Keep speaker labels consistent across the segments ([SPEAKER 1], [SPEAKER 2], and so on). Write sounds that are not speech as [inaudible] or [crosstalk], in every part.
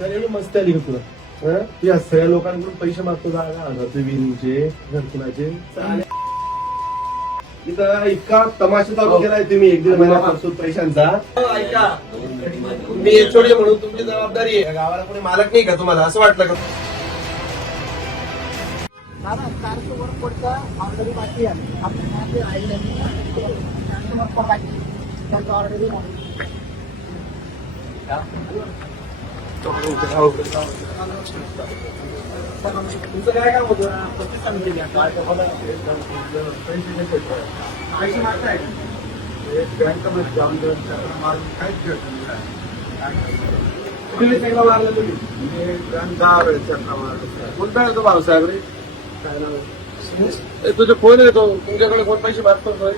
[SPEAKER 1] एवढी मस्ती आली का तुला हं? या सगळ्या लोकांकडून पैसे मागतो का घरचे विहिरीचे घरकुलाचे. इथं इतका तमाशा चालू केलाय तुम्ही. एक दीड महिन्यापासून पैशांचा. ऐका. मी एचओडी म्हणून तुमची जबाबदारी आहे. या गावाला कोणी मालक नाही का तुम्हाला? असं वाटलं का?
[SPEAKER 2] ऑर्डरी
[SPEAKER 1] मारलं तुम्ही कोणता येतो भाऊसाहेब रे काय नाव तुझे फोन येतो तुमच्याकडे कोण पैसे मागतो होय?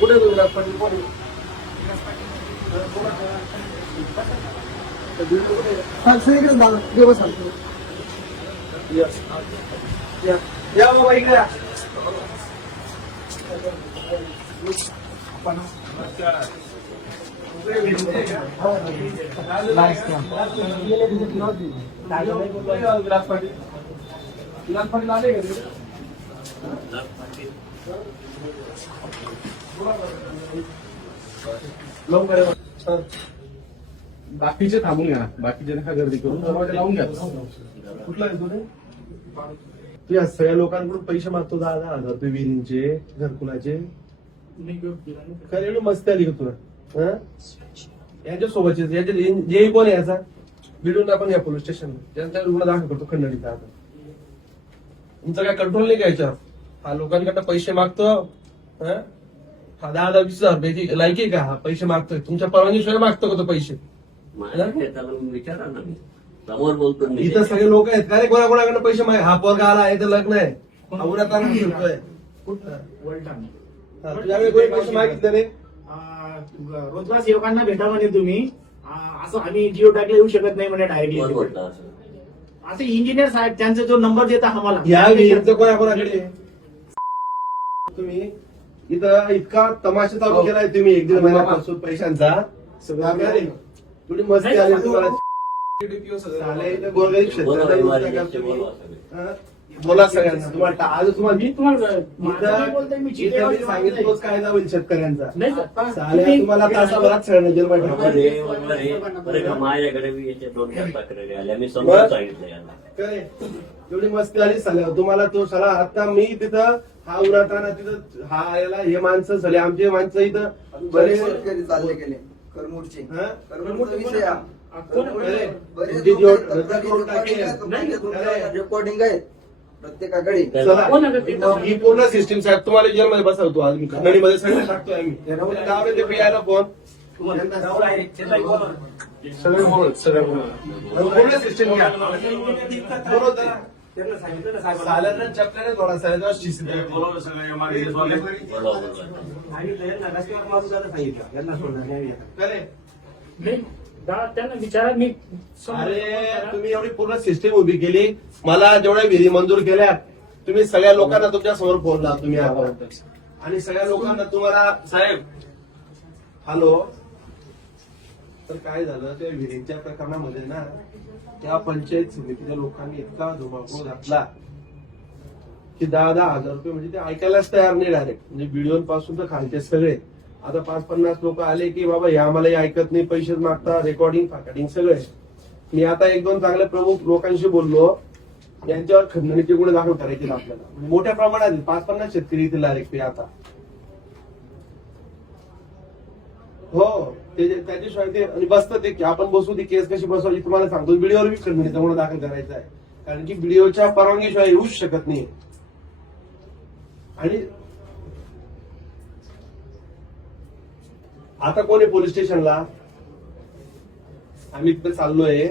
[SPEAKER 1] कुठे विलास पाटील कोण सांग तर बिल्डिंग कुठे आहे? या. बाबा इकडे पाटील पाटील आले का लवकर बाकीचे थांबून घ्या. बाकीचे नका गर्दी करून दरवाजा लावून घ्या. कुठला आहे तुझे तू या सगळ्या लोकांकडून पैसे मागतो दहा दहा हजार रुपये विहिरींचे घरकुलाचे. काय एवढी मस्ती आली का तुला? हं? यांच्या सोबतचे याचे जे कोण आहे याचा? भिडून आपण या पोलीस स्टेशन त्यांचा रुग्ण दाखल करतो खंडणीचा आता तुमचा काय कंट्रोल नाही घ्यायचा हा लोकांकडनं पैसे मागतो. हं? हा दहा दहा वीस हजार रुपयाची लायकी आहे का? हा पैसे मागतोय. तुमच्या परवानगीशिवाय मागतो का तो पैसे?
[SPEAKER 3] माझ्या त्याला विचारा ना मी. समोर बोलतो मी.
[SPEAKER 1] इथं सगळे लोक आहेत. का रे कोणाकोणाकडनं पैसे माग हा पोरगा आला आहे तर लग्न आहे. हा उन्हात फिरतोय. हा, तुझ्याकडे कोणी पैसे मागितले रे?
[SPEAKER 4] रोजगार सेवकांना भेटा म्हणे तुम्ही. आ, असं आम्ही जिओ टॅगला येऊ शकत नाही म्हणे
[SPEAKER 3] कोण
[SPEAKER 4] डायरेक्टली
[SPEAKER 3] असं?
[SPEAKER 4] असे इंजिनियर साहेब त्यांचा जो नंबर देता आम्हाला.
[SPEAKER 1] या विहिरीचं कोणाकोणाकडे? तुम्ही इथं इतका तमाशा चालू केलाय तुम्ही. एक दीड महिन्यापासून पैशांचा. सगळं रे. थोडी मस्ती आली तुम्हाला. गोरगरीब
[SPEAKER 3] बोला.
[SPEAKER 1] हं? सगळ्यांना तुम्हाला आज तुम्हाला मी
[SPEAKER 4] तुम्हाला
[SPEAKER 1] सांगितलं तोच कायदा होईल शेतकऱ्यांचा.
[SPEAKER 4] नाही सर.
[SPEAKER 1] साल्या तुम्हाला तासाभरात सगळ्यांना
[SPEAKER 3] माझ्याकडे याच्या दोन चार तक्रारी आल्या. मी सांगितलं
[SPEAKER 1] एवढी मस्ती आली साल्या तुम्हाला तो साला आता मी तिथं हा उन्हाताना तिथं हा याला हे माणसं झाले आमचे माणसं इथं बरे
[SPEAKER 5] शेतकरी चालले गेले. करमुरचे.
[SPEAKER 1] हं?
[SPEAKER 5] करमुरचा विषय हा. बरेच लोकं तुमच्या रेकॉर्डिंग आहेत. प्रत्येकाकडे.
[SPEAKER 1] चला.
[SPEAKER 4] कोण आहे ते?
[SPEAKER 1] मग ही पूर्ण सिस्टीम साहेब तुम्हाला जेलमध्ये बसवतो आज मी. खंडणीमध्ये सगळं टाकतोय आम्ही. ते पियाला फोन सगळे बोल सगळे बोल पूर्ण सिस्टीम घ्या.
[SPEAKER 4] नाही, त्यांना विचारा मी
[SPEAKER 1] अरे तुम्ही एवढी पूर्ण सिस्टीम उभी केली. मला जेवढ्या विधी मंजूर केल्या तुम्ही सगळ्या लोकांना तुमच्यासमोर फोन लावा तुम्ही आता. आणि सगळ्या लोकांना तुम्हाला साहेब. हॅलो. तर काय झालं त्या विहिरींच्या प्रकरणामध्ये ना त्या पंचायत समितीच्या लोकांनी इतका धुमाकूळ घातला की दहा दहा हजार रुपये म्हणजे ते ऐकायलाच तयार नाही डायरेक्ट म्हणजे व्हिडिओ पासून तर खालचे सगळे. आता पाच पन्नास लोक आले की बाबा हे आम्हाला ऐकत नाही पैसे मागता रेकॉर्डिंग फाकडिंग सगळे. मी आता एक दोन चांगले प्रमुख लोकांशी बोललो यांच्यावर खंडणीचे गुन्हे दाखल करायचे आपल्याला. म्हणजे मोठ्या प्रमाणात पाच पन्नास शेतकरी इथे डायरेक्ट आता. हो ते त्याच्याशिवाय ते आणि बसतं ते की आपण बसू ती केस कशी बसवायची तुम्हाला सांगतो. व्हिडिओवर बी खंडणीचा गुन्हा दाखल करायचा आहे. कारण की व्हिडिओच्या परवानगीशिवाय येऊच शकत नाही. आणि आता कोण आहे पोलीस स्टेशनला? आम्ही तिथे चाललोय.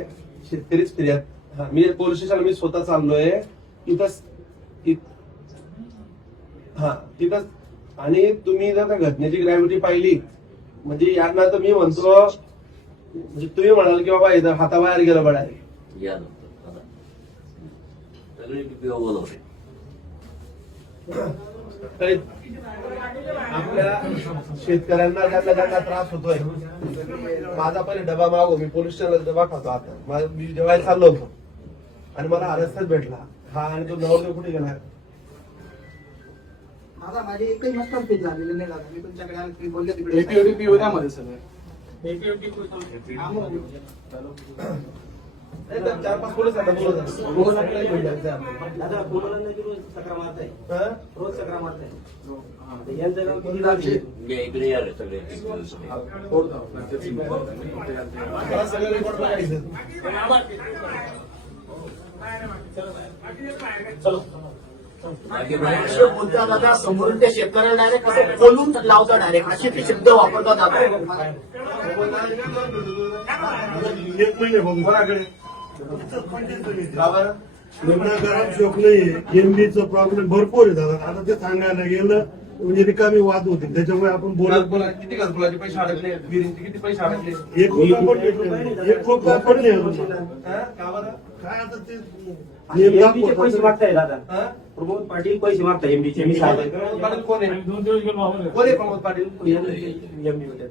[SPEAKER 1] शेतकरीच फिर्याद. हा, मी पोलीस स्टेशनला मी स्वतः चाललोय. तिथं हा तिथं आणि तुम्ही जर घटनेची ग्रॅव्हिटी पाहिली म्हणजे यांना तर मी म्हणतो म्हणजे तुम्ही म्हणाल की बाबा इथं हाताबाहेर गेलं
[SPEAKER 3] या
[SPEAKER 1] काही आपल्या शेतकऱ्यांना ज्यांना ज्यांना त्रास होतोय. माझा पहिले डबा मागो मी पोलीस स्टेशनला डबा खातो आता. मा- जेवायला चाललो होतो. आणि मला रस्त्यात भेटला. हा आणि तो नवरदेव कुठे गेला?
[SPEAKER 2] माझा माझी एकही मस्तर फीज झालेली नाही दादा मी तुमच्याकडे आलो, तुम्ही बोलले तिकडे
[SPEAKER 4] उद्यामध्ये सगळं
[SPEAKER 1] नाही तर चार पाच बोलवतो.
[SPEAKER 6] दादा कोणाला नाही रोज चक्रा मारताय
[SPEAKER 1] हा?
[SPEAKER 6] रोज चक्रा मारताय यांचं गाव किती लागले
[SPEAKER 3] या इकडे या रे सगळे
[SPEAKER 1] मला सगळं रेकॉर्ड बघायचं
[SPEAKER 3] बाकी
[SPEAKER 2] असे बोलता दादा समोरून त्या शेतकऱ्याला डायरेक्ट असं बोलून लावता डायरेक्ट असे ते शब्द वापरतात दादा
[SPEAKER 7] एक महिने बघू शोक नाहीये एमबीचं प्रॉब्लेम भरपूर आहे दादा आता ते सांगायला गेलं म्हणजे रिकामी वाद होतील त्याच्यामुळे आपण बोलत
[SPEAKER 1] घरकुला- किती घरकुलाचे पैसे अडकले विहिरींचे किती पैसे अडकले
[SPEAKER 7] एक रुपया पण भेटला नाही. एक रुपया पण नाही अजून.
[SPEAKER 1] हा?
[SPEAKER 7] काय आता ते दाखवतात.
[SPEAKER 6] दादा
[SPEAKER 1] हा?
[SPEAKER 6] प्रमोद पाटील पैसे मागताय एमडीचे मी सांगतोय
[SPEAKER 1] प्रमोद पाटील कोण आहे? कोण आहे प्रमोद पाटील?
[SPEAKER 6] एमडी होते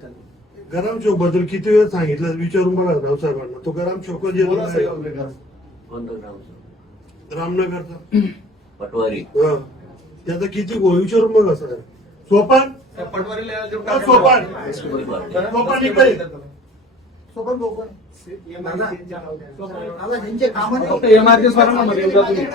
[SPEAKER 7] गरम शोकबद्दल किती वेळ सांगितलं? विचारून बघा राव साहेबांना तो गरम.
[SPEAKER 3] कोणतं गावचं
[SPEAKER 7] रामनगरचा.
[SPEAKER 3] पटवारी.
[SPEAKER 7] त्याचा किती गो विचारून बघा साहेब सोपान?
[SPEAKER 1] पटवारीला
[SPEAKER 7] हा, सोपान? सोपान इकडे.
[SPEAKER 2] दादा दादा ज्यांचे कामं झालेली नाही.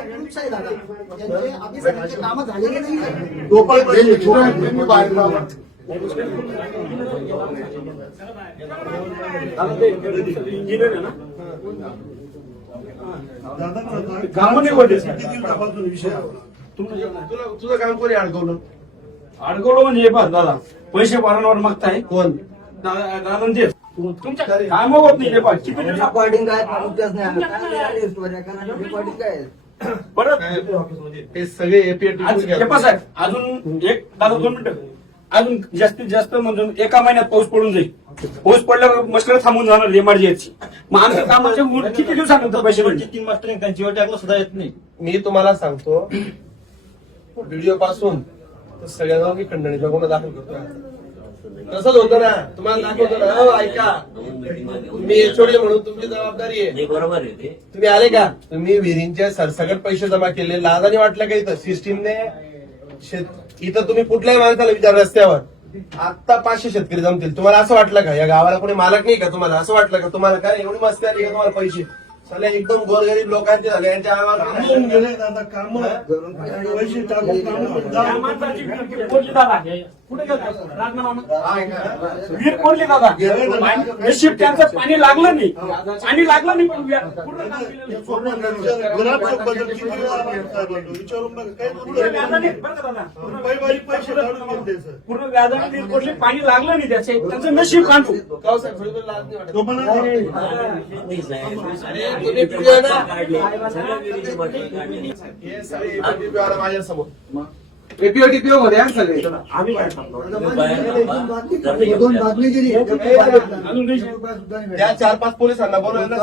[SPEAKER 4] कामं नाही
[SPEAKER 7] विषय?
[SPEAKER 1] तुला तुझं काम कोणी अडकवलं?
[SPEAKER 4] अडकवलं म्हणजे हे पहा दादा पैसे वारंवार मागताय.
[SPEAKER 1] कोण?
[SPEAKER 4] दादा दादा तेच तुमच्या काम होत नाही हे पहा किती दिवसा
[SPEAKER 5] रेकॉर्डिंग काय? नाही आलं. काय आली स्टोरी कारण रेकॉर्डिंग काय आहे? [coughs]
[SPEAKER 4] परत
[SPEAKER 1] हे सगळे एपीएटी
[SPEAKER 4] आज हे पहा साहेब अजून एक दादा दोन मिनिटं. अजून जास्तीत जास्त म्हणजे एका महिन्यात पाऊस पडून जाईल. पाऊस पडल्यावर मस्कर थांबून जाणार एमआरजीएची मग आमच्या [coughs] कामाचे गुण किती दिवसानंतर पैसे भेटतील
[SPEAKER 6] तीन मास्टर त्यांची टाकलं सुद्धा येत नाही.
[SPEAKER 1] मी तुम्हाला सांगतो [coughs] व्हिडिओ पासून तर सगळ्यांना मी खंडणीचा गुन्हा दाखल करतोय. तसंच होतं ना. तुम्हाला दाखवतो ना. हो, ऐका. मी एचओडी म्हणून तुमची जबाबदारी आहे.
[SPEAKER 3] नाही बरोबर आहे ते.
[SPEAKER 1] तुम्ही आले का? तुम्ही विहिरींचे सरसकट पैसे जमा केले. लाजाने वाटलं का इथं? सिस्टीमने शेत इथं तुम्ही कुठल्याही माणसाला विचार रस्त्यावर. आता पाचशे शेतकरी जमतील. तुम्हाला असं वाटलं का? या गावाला कोणी मालक नाही का तुम्हाला? असं वाटलं का तुम्हाला? काय एवढी मस्ती आली का तुम्हाला पैसे? सगळे एकदम गोरगरीब लोकांचे झाले. यांच्या
[SPEAKER 7] गेले दादा काम. पैसे टाकून कामं
[SPEAKER 4] माणसाची दादा कुठे गेला राजमामा वीर कोणली दादा नशीब त्यांचं पाणी लागलं नाही पाणी लागलं नाही पण पूर्ण व्याजाने वीर कोणली पाणी लागलं नाही त्याचे त्यांचं नशीब काढू
[SPEAKER 1] हे सगळे APP माझ्यासमोर
[SPEAKER 5] एपीओटीपीओ मध्ये आहे सगळे?
[SPEAKER 6] आम्ही बाहेर.
[SPEAKER 2] दोन बातमी
[SPEAKER 1] त्या चार पाच पोलिसांना बोलवायला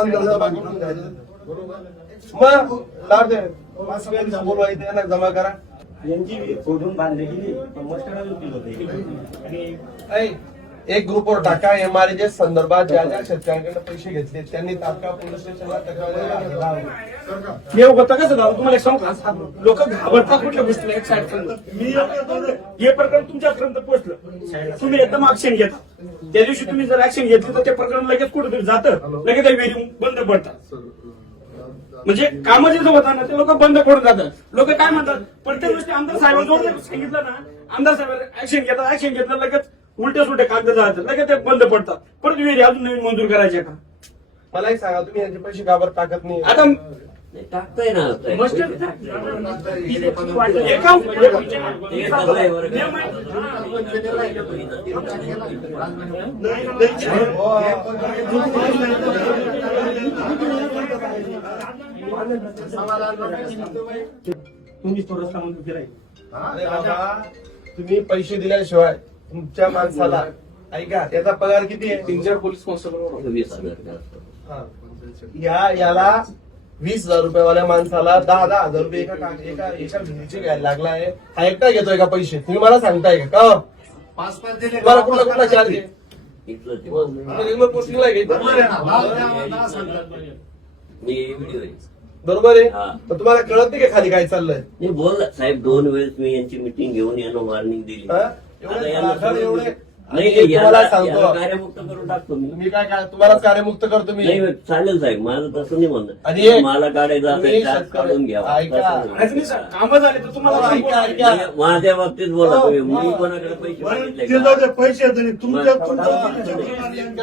[SPEAKER 1] बोलवायचं यांना जमा करा.
[SPEAKER 6] यांची बांधली गेली पण मस्टर अजून दिलं होते. आणि
[SPEAKER 1] एक ग्रुपवर टाका एमआरजे संदर्भात ज्या ज्या शेतकऱ्यांकडे पैसे घेतले त्यांनी तात्काळ पोलीस स्टेशनला तक्रार.
[SPEAKER 4] हे होतं कसं दादा तुम्हाला एक सांगू लोक घाबरतात कुठल्या गोष्टीला एक साईड
[SPEAKER 7] मी
[SPEAKER 4] हे प्रकरण तुमच्यापर्यंत पोहोचलं. तुम्ही एकदम ऍक्शन घेता. त्या दिवशी तुम्ही जर ऍक्शन घेतली तर ते प्रकरण लगेच कुठेतरी जातं. लगेच ते विहिरी बंद पडतात. म्हणजे काम जे होतं ना ते लोक बंद पडून जातात. लोक काय म्हणतात? प्रत्येक गोष्टी आमदार साहेबांजवळ सांगितलं ना. आमदार साहेब ऍक्शन घेतात ऍक्शन घेतलं लगेच उलटे सुलटे कागद जातात लगेच ते बंद पडतात. परत विहिरी अजून नवीन मंजूर करायचे का?
[SPEAKER 1] मला एक सांगा तुम्ही यांचे पैसे बरं टाकत नाही?
[SPEAKER 4] आता
[SPEAKER 3] टाकताय ना.
[SPEAKER 4] मस्टर एका. तुम्ही तो रस्ता
[SPEAKER 1] अरे बाबा तुम्ही पैसे दिल्याशिवाय तुमच्या माणसाला. ऐका याचा पगार किती आहे? तीन चार पोलीस कॉन्स्टेबल
[SPEAKER 3] वीस हजार.
[SPEAKER 1] या याला वीस हजार रुपयावाल्या माणसाला दहा दहा हजार रुपये एका का- एका एका विहिरीचे घ्यायला लागला आहे. हा एकटा घेतोय का पैसे? तुम्ही मला सांगताय का? का
[SPEAKER 7] पाच पाच दिले.
[SPEAKER 1] तुम्हाला कुठला कुठला चार्ज आहे?
[SPEAKER 3] इथलं ते.
[SPEAKER 1] तुम्ही रेग्युलर पोस्टिंगला आहे का?
[SPEAKER 7] बरोबर आहे ना. भाव द्या, दहा सांगतात.
[SPEAKER 3] मी व्हिडिओ आहे
[SPEAKER 1] बरोबर आहे?
[SPEAKER 3] हा.
[SPEAKER 1] पण तुम्हाला कळत नाही का खाली काय चाललंय?
[SPEAKER 3] मी बोल साहेब दोन वेळेस मी यांची मिटिंग घेऊन यांना वॉर्निंग दिली.
[SPEAKER 1] हा?
[SPEAKER 3] आता
[SPEAKER 1] एवढे
[SPEAKER 3] यांना
[SPEAKER 1] धडाधड एवढे
[SPEAKER 3] नाही
[SPEAKER 1] आणि तुम्हाला
[SPEAKER 3] याला
[SPEAKER 1] सांगतो.
[SPEAKER 3] याला कार्यमुक्त करून टाकतो मी.
[SPEAKER 1] मी काय काय तुम्हाला कार्यमुक्त करतो मी.
[SPEAKER 3] नाही चालेल साहेब माझं तसं नाही
[SPEAKER 1] आणि
[SPEAKER 3] म्हणणं
[SPEAKER 1] एक-
[SPEAKER 3] मला काढायचं
[SPEAKER 1] तुम्ही
[SPEAKER 3] असेल
[SPEAKER 1] शेतकरी-
[SPEAKER 3] काढून घ्या.
[SPEAKER 1] ऐका.
[SPEAKER 4] रजनी सर कामं झाले तर तुम्हाला
[SPEAKER 1] हो,
[SPEAKER 4] सांगू.
[SPEAKER 1] ऐका, ऐका.
[SPEAKER 3] नाही, माझ्या बाबतीत बोला
[SPEAKER 1] हो,
[SPEAKER 3] तुम्ही मी
[SPEAKER 1] हो.
[SPEAKER 3] कोणाकडे पैसे
[SPEAKER 7] बरं,
[SPEAKER 3] मागितले
[SPEAKER 7] ते जाऊ
[SPEAKER 3] का?
[SPEAKER 7] दे, पैसे येत नाही तुमच्या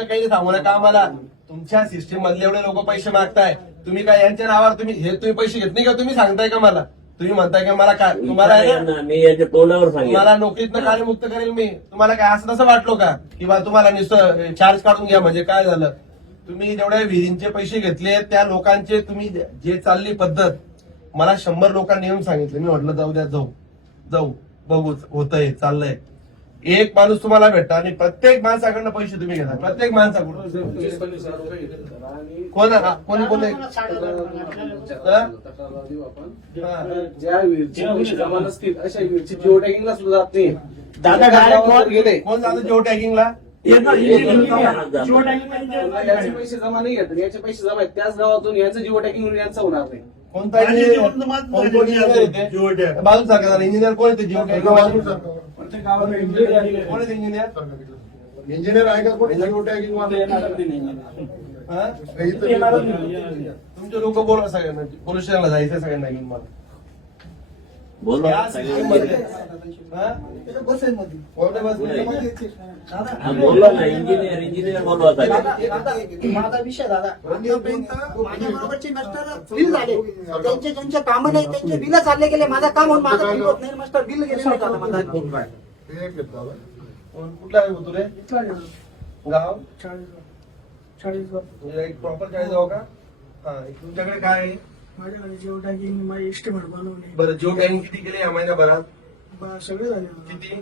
[SPEAKER 1] काही सांगू नका आम्हाला. तुमच्या सिस्टीम मधले एवढे लोक पैसे मागताय. तुम्ही काय यांच्या नावावर तुम्ही हे तुम्ही पैसे घेत नाही का? तुम्ही सांगताय का मला? तुम्ही म्हणताय का मला काय तुम्हाला आहे ना,
[SPEAKER 3] यांना मी याच्या तोंडावर
[SPEAKER 1] तुम्हाला
[SPEAKER 3] सांगितलं
[SPEAKER 1] नोकरीतनं कार्यमुक्त करेल मी. तुम्हाला काय असं तसं वाटलो का? किंवा तुम्हाला नुसतं चार्ज काढून घ्या म्हणजे काय झालं? तुम्ही जेवढ्या विहिरींचे पैसे घेतले त्या लोकांचे तुम्ही जे चालली पद्धत मला शंभर लोकांनी येऊन सांगितलं. मी म्हटलं जाऊ द्या जाऊ. जाऊ. बघू होतंय चाललंय. एक माणूस तुम्हाला भेटता आणि प्रत्येक माणसाकडनं पैसे तुम्ही घेता. प्रत्येक माणसाकडून. कोण हा, कोणी कोण
[SPEAKER 8] ज्या विहीरची पैसे जमा नसतील अशा विहीरची जिओ टॅगिंगला? सुद्धा जात नाही
[SPEAKER 4] दादा direct
[SPEAKER 8] गावावर गेले
[SPEAKER 1] कोण जातं जिओ टॅगिंगला
[SPEAKER 8] याचे पैसे जमा नाही घेत याचे पैसे जमा आहेत. त्याच गावातून यांचं जिओ टॅगिंग यांचं होणार नाही.
[SPEAKER 1] कोणता
[SPEAKER 7] माझं
[SPEAKER 1] कोण- येते?
[SPEAKER 7] Geo tag.
[SPEAKER 1] बाजू सांगा इंजिनियर कोण येते जिओ टॅग
[SPEAKER 4] गावाला
[SPEAKER 1] कोण इंजिनियर
[SPEAKER 7] इंजिनियर आहे का कोणी जिओ टॅगिंग वाले?
[SPEAKER 1] हा?
[SPEAKER 4] येणारच नाही.
[SPEAKER 1] तुमचे लोक बोला सगळ्यांना पोलीस स्टेशनला जायचं सगळ्यांना घेऊन मला
[SPEAKER 3] बोलवा
[SPEAKER 1] या system मध्ये. हा?
[SPEAKER 2] बसेसमध्ये
[SPEAKER 1] कोणत्या बसमध्ये?
[SPEAKER 3] हा, बोलवा ना इंजिनियर इंजिनियर बोलवा साहेब
[SPEAKER 2] माझा विषय दादा. आतापर्यंत माझ्या बरोबरचे मास्टर बिल झाले. त्यांचे ज्यांचे काम नाही त्यांचे बिल चालले गेले. माझं काम होऊन माझं बिल होत नाही. मास्टर बिल गेले नाही दादा माझं.
[SPEAKER 1] कोण- कुठला आहे तू रे? गाव? एक प्रॉपर चाळीस गाव का? हा तुमच्याकडे काय आहे?
[SPEAKER 9] माझ्याकडे जेव माझी बनवणे
[SPEAKER 1] बरं जिओ टॅगिंग किती केले या महिन्याभरात?
[SPEAKER 9] बा- सगळे झाले मला.
[SPEAKER 1] किती?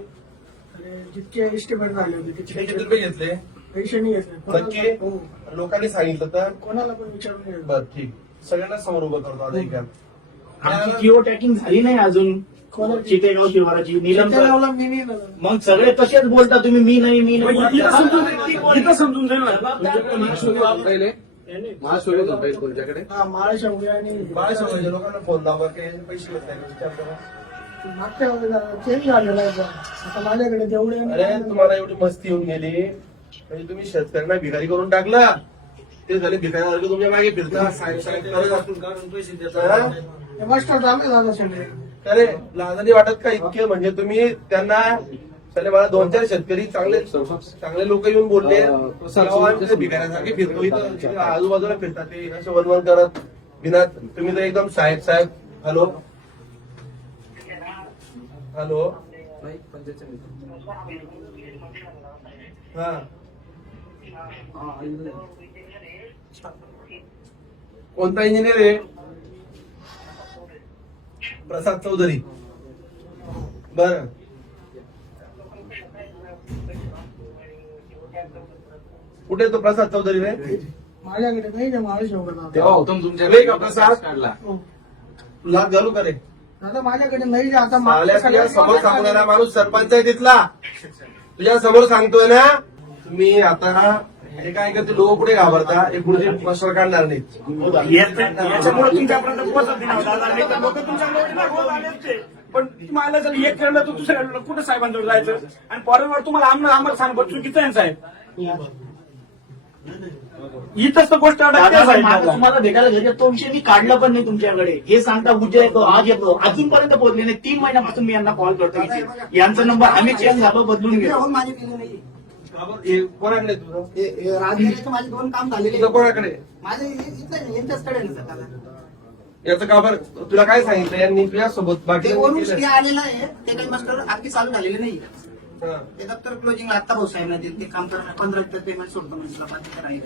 [SPEAKER 9] आणि जितके एस्टिमेट झाले होते
[SPEAKER 1] किती
[SPEAKER 9] तितके
[SPEAKER 1] किती रुपये घेतले?
[SPEAKER 9] पैसे नाही घेतले.
[SPEAKER 1] नक्की
[SPEAKER 9] कोणाला- हो.
[SPEAKER 1] लोकांनी सांगितलं तर?
[SPEAKER 9] कोणाला पण विचारून घ्या.
[SPEAKER 1] बर ठीक. सगळ्यांना समोर उभं करतो आता ऐका
[SPEAKER 10] आमची जिओ टॅकिंग झाली नाही अजून. चितेगाव शिवाराची नीलम
[SPEAKER 9] त्या गावाला मी नाही लावलं.
[SPEAKER 10] मग सगळे तसेच बोलता तुम्ही मी नाही मी नाही
[SPEAKER 4] इथं समजून जाईल- इथं समजून जाईल ना.
[SPEAKER 8] पहिले तुमच्याकडे
[SPEAKER 9] हा मुळे आणि
[SPEAKER 1] बाळ समाजाच्या लोकांना फोन लावा की पैसे घेत नाही का? विचार करा.
[SPEAKER 9] मागच्या वेळेला चेंज झालेला आहे बा. आता माझ्याकडे जेवढे
[SPEAKER 1] अरे तुम्हाला एवढी मस्ती येऊन गेली म्हणजे तुम्ही शेतकऱ्यांना भिकारी करून टाकला ते झाले भिकाऱ्यासारखं तुमच्या मागे फिरता. हा?
[SPEAKER 9] हे मास्टर
[SPEAKER 1] अरे लाजाने वाटत का इतके म्हणजे तुम्ही त्यांना त्याने मला दोन चार शेतकरी चांगले चांगले लोक येऊन बोलले. भिकाऱ्यासारखे फिरतो इथं. आजूबाजूला फिरतात ते असे वनवन करत बिना तुम्ही तर एकदम साहेब साहेब. हॅलो. हॅलो. हा. कोणता इंजिनियर आहे? प्रसाद चौधरी. बर. कुठे तो प्रसाद चौधरी रे?
[SPEAKER 9] माझ्याकडे नाही ना
[SPEAKER 8] तेव्हा तुमच्या
[SPEAKER 1] का प्रसाद?
[SPEAKER 8] काढला.
[SPEAKER 9] हो.
[SPEAKER 1] घालू का रे?
[SPEAKER 9] दादा माझ्याकडे नाही आता
[SPEAKER 1] तुझ्या समोर सांगणारा माणूस सरपंच आहे तिथला. तुझ्या समोर सांगतोय ना तुम्ही आता हे काय करते लोक पुढे घाबरता? हे पुढचे प्रश्न काढणार नाहीत.
[SPEAKER 4] याच्यामुळे तुमच्यापर्यंत पोहोचत नाही ना दादा. नाही तर लोक तुमच्याकडे ना रोज आले असते. पण तुम्हाला जर एक केलं तर दुसऱ्या कुठं साहेबांजवळ जायचं? आणि परवा तुम्हाला आम्हाला आम्हाला सांग बरं चुकीचं आहे ना साहेब. इथंच तर गोष्ट.
[SPEAKER 10] तुम्हाला भेटायला घरी तो विषय मी काढला पण नाही तुमच्याकडे. हे सांगता उद्या येतो आज येतो. अजूनपर्यंत पोहोचले नाही. तीन महिन्यापासून मी यांना कॉल करतो इथे. यांचा नंबर आम्ही चेंज झालो बदलून घेतो
[SPEAKER 2] माझे बिलं नाही
[SPEAKER 1] हे कोणाकडे आहे तुझं?
[SPEAKER 2] हे- हे राजगिरीचे माझे दोन काम झालेले
[SPEAKER 1] कोणाकडे?
[SPEAKER 2] माझे यांच्याचकडे
[SPEAKER 1] याचं का बरं? तुला काय सांगितलं? यांनी तुझ्या सोबत बाकी
[SPEAKER 2] आलेलं आहे. ते काही मास्टर अगदी चालू झालेले नाही ते दप्तर क्लोजिंग आता भाऊ साहेब ते काम करणार पंधरा टक्के पेमेंट सोडतो म्हणजे तुला बाकी नाही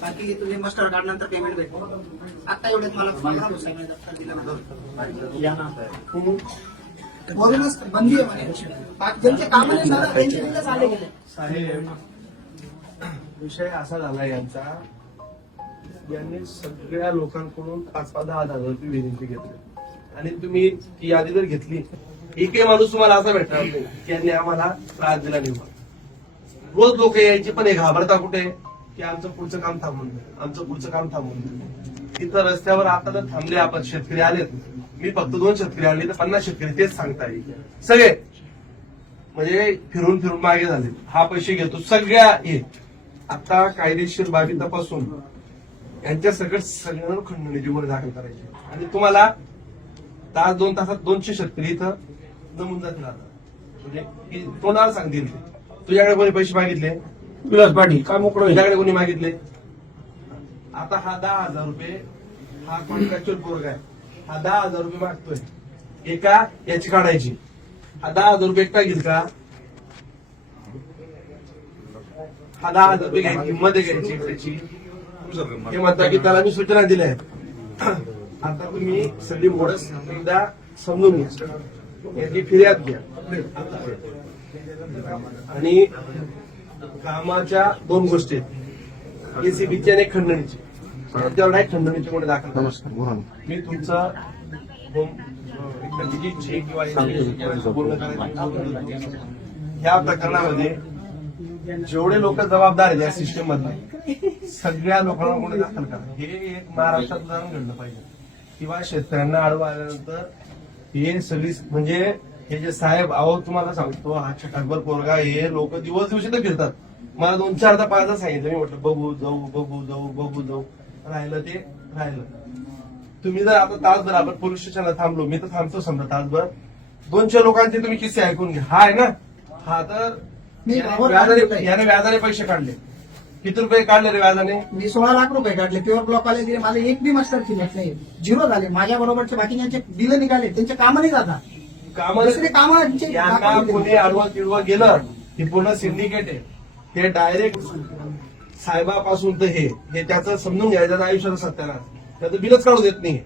[SPEAKER 2] बाकी तुझे मास्टर कार्ड नंतर पेमेंट भेटतो आता एवढ्यात मला पंधरा भाऊ साहेब दप्तर दिलं ना.
[SPEAKER 10] या ना साहेब.
[SPEAKER 2] वरूनच बंदी आहे म्हणे. बाकी ज्यांचे काम नाही त्यांचे आले गेले.
[SPEAKER 1] साहेब विषय असा झाला यांचा यांनी सगळ्या लोकांकडून पाच पाच दहा दहा हजार रुपये विनंती घेतली. आणि तुम्ही ती यादी जर घेतली एकही माणूस तुम्हाला असा भेटणार नाही की यांनी आम्हाला त्रास दिला नाही रोज लोक यायचे पण हे घाबरता कुठे? की आमचं पुढचं काम थांबून आमचं पुढचं काम थांबून तिथं रस्त्यावर आता तर थांबले आपण. शेतकरी आलेत मी फक्त दोन शेतकरी आले तर पन्नास शेतकरी तेच सांगता येईल. सगळे. म्हणजे फिरून फिरून मागे झाले. हा पैसे घेतो. सगळ्या हे. आता कायदेशीर बाबी तपासून यांच्या सगळं सगळ्यांना खंडणी गुन्हे दाखल करायचे. आणि तुम्हाला तास दोन तासात दोनशे शेतकरी इथं जमून जातील आता. म्हणजे तोंडाला सांगतील. तुझ्याकडे कोणी पैसे मागितले?
[SPEAKER 4] विलास पाटील काय मोकळं?
[SPEAKER 1] तुझ्याकडे कोणी मागितले? आता हा दहा हजार रुपये हा कॉन्ट्रॅक्च्युअल पोरगा आहे. हा दहा हजार रुपये मागतोय. एका याची काढायची. हा दहा हजार रुपये एकटा घेईल का? हा दहा हजार रुपये घ्यायची मध्ये घ्यायची एकट्याची. हे म्हणता की त्याला मी सूचना दिल्या आहेत. आता तुम्ही सगळी मोडस एकदा समजून घ्या. याची फिर्याद घ्या. आणि कामाच्या दोन गोष्टी एसीबीची आणि खंडणीची. तेवढा एक खंडणीची कोणी दाखल करा. मी तुमचं ह्या प्रकरणामध्ये जेवढे लोक जबाबदार आहेत या सिस्टीम मधले सगळ्या लोकांना कोणी दाखल करा. हे एक महाराष्ट्रात उदाहरण घडलं पाहिजे. किंवा शेतकऱ्यांना आल्यानंतर हे सगळी म्हणजे हे जे साहेब अहो तुम्हाला सांगतो हा छटाकभर पोरगा हे लोक दिवस दिवशी तर फिरतात. मला दोन चारदा पाचदा सांगितलं मी म्हटलं बघू जाऊ बघू जाऊ बघू जाऊ. राहिलं ते राहिलं. तुम्ही जर आता तासभर आपण पोलीस स्टेशनला थांबलो मी तर थांबतो समजा तासभर. दोनशे लोकांचे तुम्ही किस्से ऐकून घ्या. हा आहे ना? हा तर. याने व्याजाने पैसे काढले. किती रुपये काढले रे व्याजाने?
[SPEAKER 2] मी सोळा लाख रुपये काढले. प्युअर ब्लॉक आले दिले. मला एक बी मास्टर शिल्लक नाही. झिरो झाले. माझ्या बरोबरचे बाकीच्यांचे बिल निघाले त्यांचे कामं नाही जातात. दुसरे यांचे
[SPEAKER 1] यांना. कोणी आडवं तिडवं गेलं हे पूर्ण सिंडिकेट आहे. हे डायरेक्ट साहेबापासून तर हे. हे त्याचं समजून घ्यायचं त्याचं आयुष्याचं सत्यानाश. त्याचं बिलच काढू देत नाही.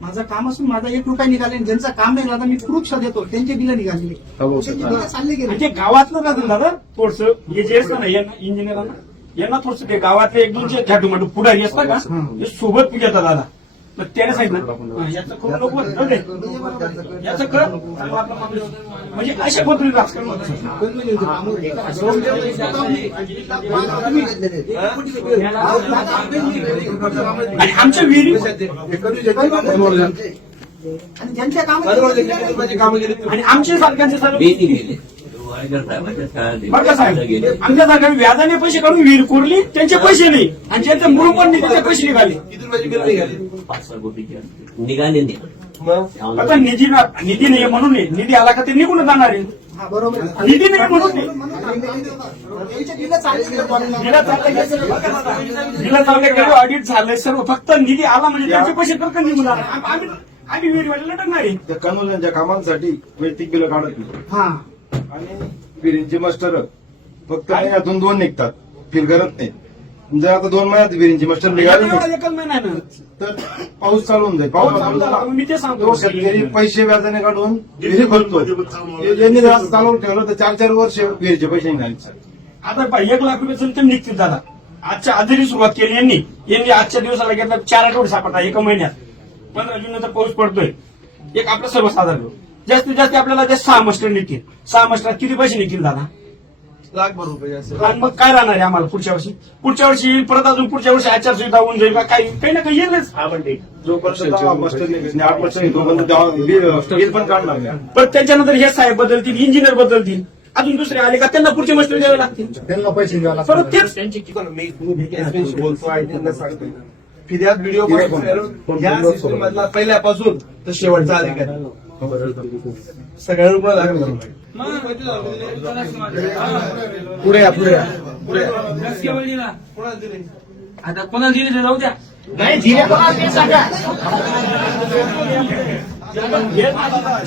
[SPEAKER 2] माझं काम असून माझा एक रुपया निघाले ज्यांचं काम नाही झालं मी प्रूफ देतो. त्यांचे बिल निघालेले त्यांचे बिल चालले गेले.
[SPEAKER 4] म्हणजे गावातलं का दादा थोडस हे जे असतं ना यांना इंजिनियरांना यांना थोडस ते गावातले एक दोनशे झाटू पुढारी असतात का हे सोबत घेतात दादा मग त्याने सांगितलं याचं करू नको दे. याचं कर आपला माणूस. म्हणजे अशा पद्धतीने राजकारण होतं. आणि आमच्या विहिरी
[SPEAKER 2] आणि ज्यांच्या काम
[SPEAKER 1] कामं गेली
[SPEAKER 4] आणि आमच्या सारख्यांचे सर्व का साहेब आमच्या सारख्या व्याजाने पैसे काढून विहीर कोरली त्यांचे पैसे नाही. आणि ज्यांचे मूळ पण नाही त्याचे पैसे निघाले.
[SPEAKER 1] निघाली.
[SPEAKER 3] पाच नाही.
[SPEAKER 4] आता निधी ना निधी नाही म्हणून नाही. निधी आला का ते निघून जाणार आहे.
[SPEAKER 2] हा बरोबर.
[SPEAKER 4] निधी नाही म्हणून
[SPEAKER 2] चालले गेले
[SPEAKER 4] ऑडिट झालंय सर्व. फक्त निधी आला म्हणजे त्यांचे पैसे तर निघून जाणार. आम- आम्ही आम्ही विहिरीवाले लटकणार आहे.
[SPEAKER 6] त्या कन्वर्जनच्या कामांसाठी वैयक्तिक बिलं काढत नाही.
[SPEAKER 2] हा.
[SPEAKER 6] आणि विहिरींचे मास्टर फक्त महिन्यातून दोन निघतात. फील करत नाही. जर आता दोन महिन्यात विहिरींचे मास्टर निघाले.
[SPEAKER 4] एकच
[SPEAKER 6] तर पाऊस चालू होऊन जाईल. पाऊस चालू झाला.
[SPEAKER 4] मी ते
[SPEAKER 6] तो
[SPEAKER 4] सांगतो
[SPEAKER 6] शेतकरी पैसे व्याजाने काढून विहिरी भरतो यांनी जर असं चालवून ठेवलं तर चार चार वर्ष विहिरीचे पैसे निघाले. सर
[SPEAKER 4] आता पहा, एक लाख रुपये ते निघतील दादा आजच्या आधी सुरुवात केली यांनी. यांनी आजच्या दिवसाला घेतला चार आठवडे सापडला एका महिन्यात. पंधरा जूनचा पाऊस पडतोय. एक आपलं सर्वसाधारण. जास्तीत जास्त आपल्याला ते सहा मस्टर निघतील सहा मस्टरात किती पैसे निघतील दादा?
[SPEAKER 1] लाखभर रुपये
[SPEAKER 4] आणि मग काय राहणार आहे आम्हाला पुढच्या वर्षी? पुढच्या वर्षी येईल परत अजून पुढच्या वर्षी आचारसंहिता होऊन जाईल का? काही काही ना काही येईलच.
[SPEAKER 6] जोपर्यंत दहा मास्टर निघत नाही आठ वर्ष तोपर्यंत दहा- बिल बिल पण काढणार नाही.
[SPEAKER 4] पण त्याच्यानंतर हे साहेब बदलतील इंजिनियर बदलतील अजून दुसरे आले का? त्यांना पुढचे मस्टर द्यावे लागतील.
[SPEAKER 7] त्यांना पैसे द्यावे
[SPEAKER 4] परत तेच
[SPEAKER 1] मी बोलतो आणि त्यांना सांगतो फिर्याद व्हिडिओ या सिस्टम मधला पहिल्यापासून तर शेवटचा अधिकारी. दाखल करावं लागेल. पुढे या पुढे या?
[SPEAKER 10] आता कोणाला दिले ते जाऊ द्या.
[SPEAKER 2] नाही जिरे कोणाला ते सांगा.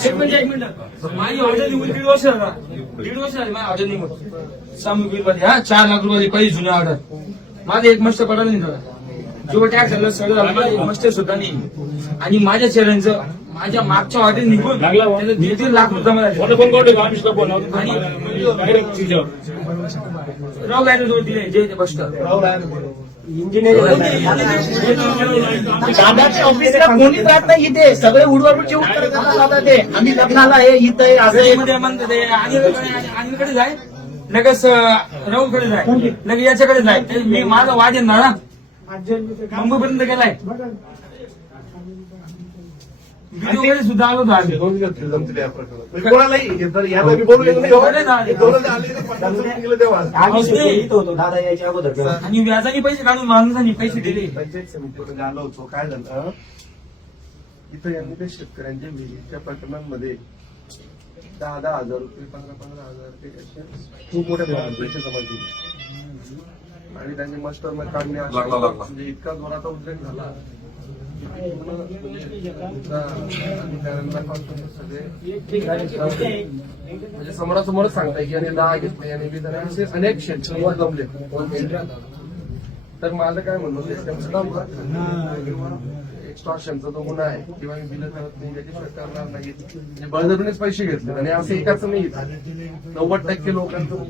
[SPEAKER 10] एक मिनिट एक मिनिट. माझी ऑर्डर निघून दीड वर्ष झाला. दीड वर्ष झाली माझी ऑर्डर निघून. मध्ये हा चार लाख रुपये पहिली जुनी ऑर्डर माझं एक मस्त पडायला नाही झाला जो टॅक्स झाला सगळं झालं एक मस्त सुद्धा नाही. आणि माझ्या चेहऱ्यांचं माझ्या मागच्या ऑर्डर निघून त्याचं दीड दीड लाख रुपये झाले. आणि राव गायनं जोड दिले जे ते बसतं.
[SPEAKER 2] दादाच्या ऑफिसला नाही इथे. सगळे उडवाडूचे उत्तर देतात दादा ते. आम्ही लग्नाला आहे इथं आहे असं आहे.
[SPEAKER 10] मध्ये म्हणतात ते अनिलकडे अनिलकडे जाय लगेच राहुलकडे जाय. लगेच याच्याकडे जाय. ते मी माझा वाद आहे ना मुंबईपर्यंत गेलाय. व्हिडिओ सुद्धा आलो होतो आम्ही.
[SPEAKER 1] म्हणजे.
[SPEAKER 10] आणि व्याजाने पैसे काढून माणसाने पैसे दिले.
[SPEAKER 1] पंचायत समितीमध्ये आलो होतो काय झालं? इथं यांनी ते शेतकऱ्यांच्या विहिरीच्या प्रकरणांमध्ये दहा दहा हजार रुपये पंधरा पंधरा हजार रुपये खूप मोठ्या प्रमाणात पैसे जमा केले. आणि त्यांनी मास्टरमध्ये काढणे म्हणजे इतका जोराचा उद्रेक झाला. म्हणजे म्हणजे समोरासमोरच सांगताय की याने दहा घेतले याने आणि असे अनेक शेतकरी जमले. तर माझं काय म्हणणं एक्स्ट्रॉशनचा जो गुन्हा आहे. किंवा मी बिलं करत नाही त्याची करणार नाही म्हणजे बळजबरीनेच पैसे घेतले. आणि असं एकाच नाही नव्वद टक्के लोकांचं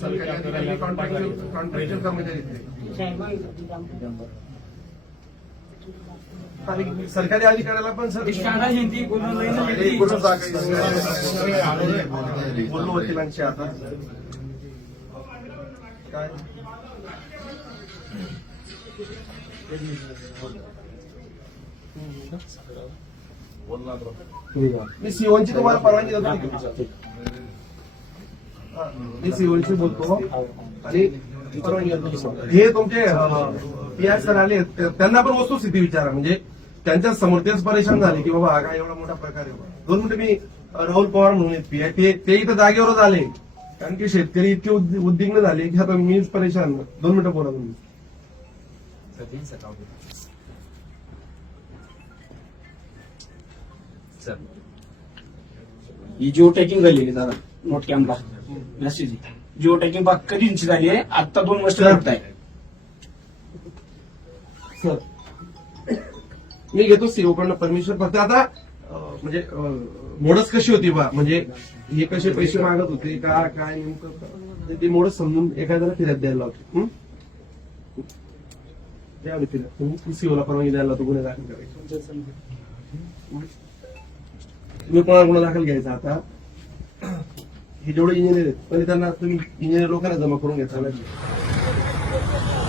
[SPEAKER 1] सरकारी अधिकारी कर्मचारी. आणि सरकारी अधिकाऱ्याला पण सर. बोललो वकिलांशी आता. काय? मी सीओनची तुम्हाला परवानगी देतो मी सीओनशी बोलतो. आणि हे तुमचे पी आर सर आले त्यांना पण वस्तुस्थिती विचारा. म्हणजे त्यांच्यासमोर तेच परेशान झाले की बाबा हा काय एवढा मोठा प्रकार आहे. दोन मिनिटं मी राहुल पवार म्हणून पी आय ते इथं जागेवरच आले. कारण की शेतकरी इतके उद्विग्न झाले की आता मीच परेशान. दोन मिनिटं बोला तुम्ही.
[SPEAKER 4] ही जिओ टॅकिंग झालेली दादा नोट कॅम्पला मेसेज जिओ टॅकिंग बा कधीची झाली आहे? आता दोन वर्ष. लागत आहे
[SPEAKER 1] सर. मी घेतो सीओ कडनं परमिशन फक्त आता म्हणजे मोडच कशी होती बा? म्हणजे हे कसे पैसे मागत होते? का काय नेमकं? तर ते मोडच समजून एखाद्याला फिरत द्यायला लावतो. हं? द्या आम्ही फिरत सीओला परवानगी द्यायला लावतो गुन्हे दाखल करायचे. तुम्ही कोणाला गुन्हा दाखल घ्यायचा आता? हे जेवढे इंजिनियर आहेत पण त्यांना तुम्ही इंजिनियर लोकांना जमा करून घ्यायचा
[SPEAKER 8] लागेल